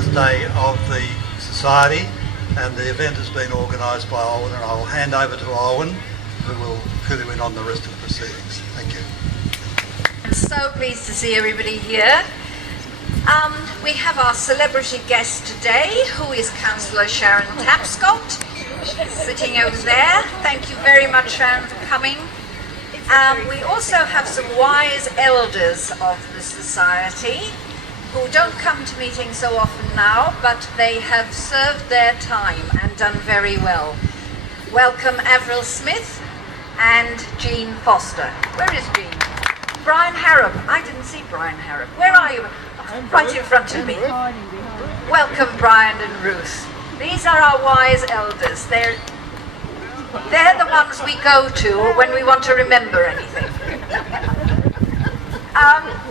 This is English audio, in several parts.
birthday of the Society, and the event has been organised by Owen, and I'll hand over to Owen, who will fill you in on the rest of the proceedings. Thank you. I'm so pleased to see everybody here. We have our celebrity guest today, who is Councillor Sharon Tapscott, sitting over there. Thank you very much, Sharon, for coming. We also have some wise elders of the Society who don't come to meetings so often now, but they have served their time and done very well. Welcome Avril Smith and Jean Foster. Where is Jean? Brian Harrop. I didn't see Brian Harrop. Where are you? Right in front of me. Welcome Brian and Ruth. These are our wise elders. They're the ones we go to when we want to remember anything.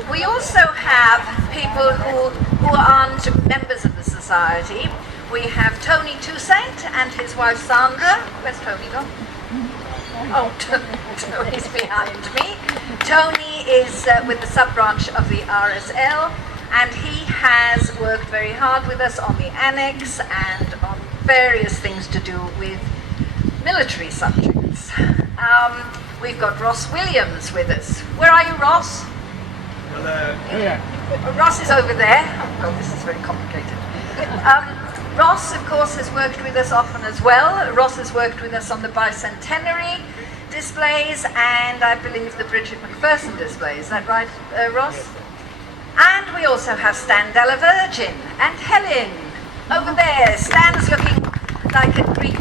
We also have people who aren't members of the Society. We have Tony Toussaint and his wife Sandra. Where's Tony gone? Oh, Tony's behind me. Tony is with the sub-branch of the RSL, and he has worked very hard with us on the annex and on various things to do with military subjects. We've got Ross Williams with us. Where are you, Ross? Hello. Ross is over there. Oh God, this is very complicated. Ross, of course, has worked with us often as well. Ross has worked with us on the bicentenary displays and I believe the Bridget McPherson display. Is that right, Ross? And we also have Stan Della Virgin and Helen over there. Stan's looking like a Greek,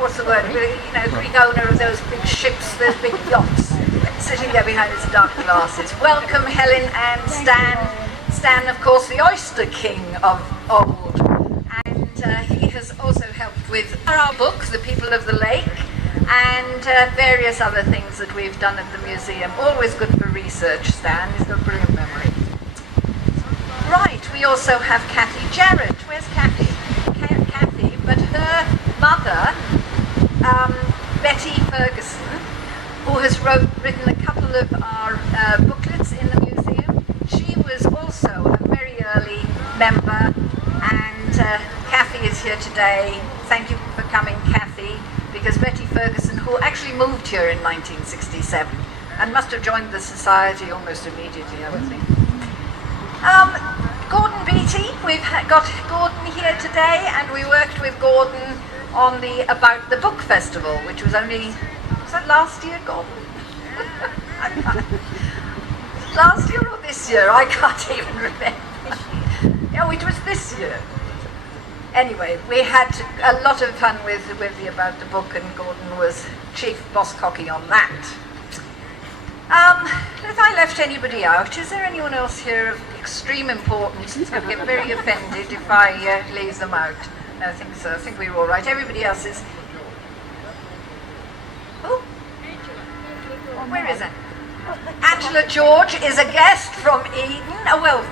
what's the word? You know, Greek owner of those big ships, those big yachts, sitting there behind his dark glasses. Welcome Helen and Stan. Stan, of course, the Oyster King of old. And he has also helped with our book, The People of the Lake, and various other things that we've done at the museum. Always good for research, Stan. He's got a brilliant memory. Right, we also have Kathy Jarrett. Where's Kathy? Kathy, but her mother, Betty Ferguson, who has written a couple of our booklets in the museum. She was also a very early member, and Kathy is here today. Thank you for coming, Kathy, because Betty Ferguson, who actually moved here in 1967 and must have joined the Society almost immediately, I would think. Gordon Beattie, we've got Gordon here today, and we worked with Gordon on the About the Book Festival, which was that last year, Gordon? Last year or this year? I can't even remember. Oh, it was this year. Anyway, we had a lot of fun with the About the Book, and Gordon was chief boss cocky on that. If I left anybody out, is there anyone else here of extreme importance that's going to get very offended if I leave them out? No, I think so. I think we're all right. Everybody else is... Oh, where is it? Angela George is a guest from Eden. Oh, well,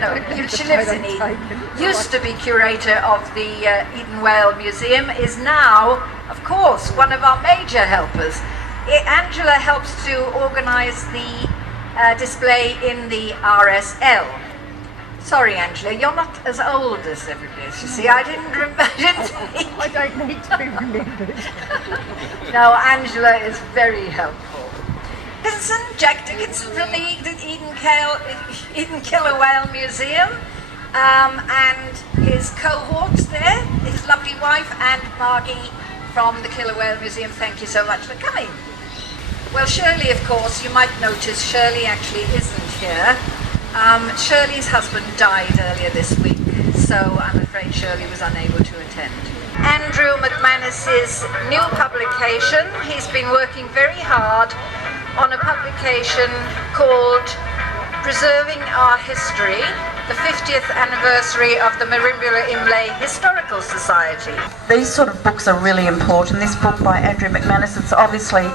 no, she lives in Eden. Used to be curator of the Eden Whale Museum, is now, of course, one of our major helpers. Angela helps to organise the display in the RSL. Sorry, Angela, you're not as old as everybody else, you see. I didn't think. I don't need to be remembered. No, Angela is very helpful. Dickinson, Jack Dickinson from the Eden Killer Whale Museum, and his cohorts there, his lovely wife and Margie from the Killer Whale Museum. Thank you so much for coming. Well, Shirley, of course, you might notice Shirley actually isn't here. Shirley's husband died earlier this week, so I'm afraid Shirley was unable to attend. Andrew McManus's new publication, he's been working very hard on a publication called Preserving Our History, the 50th anniversary of the Merimbula Imlay Historical Society. These sort of books are really important. This book by Andrew McManus, it's obviously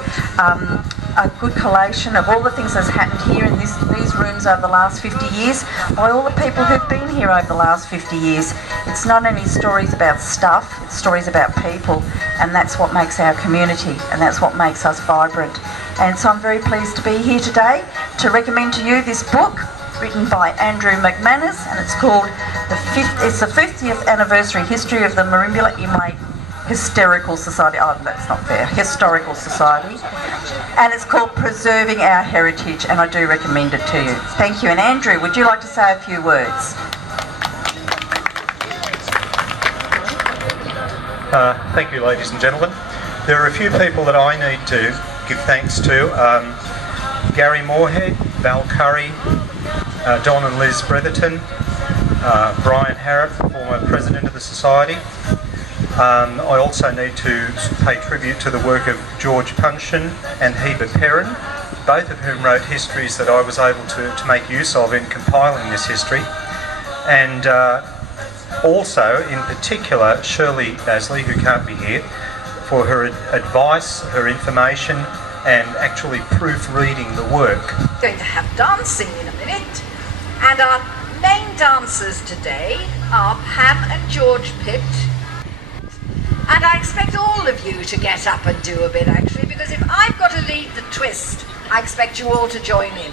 a good collation of all the things that's happened here in these rooms over the last 50 years by all the people who've been here over the last 50 years. It's not only stories about stuff, it's stories about people, and that's what makes our community, and that's what makes us vibrant. And so I'm very pleased to be here today to recommend to you this book, written by Andrew McManus, and it's called it's the 50th anniversary history of the Merimbula Imlay Hysterical Society. Oh, that's not fair. Historical Society. And it's called Preserving Our Heritage, and I do recommend it to you. Thank you. And Andrew, would you like to say a few words? Thank you, ladies and gentlemen. There are a few people that I need to give thanks to. Gary Moorhead, Val Curry, Don and Liz Bretherton, Brian Harrop, former president of the Society. I also need to pay tribute to the work of George Punchin and Heber Perrin, both of whom wrote histories that I was able to make use of in compiling this history. And also, in particular, Shirley Basley, who can't be here, for her advice, her information, and actually proofreading the work. We're going to have dancing in a minute. And our main dancers today are Pam and George Pitt. And I expect all of you to get up and do a bit, actually, because if I've got to lead the twist, I expect you all to join in.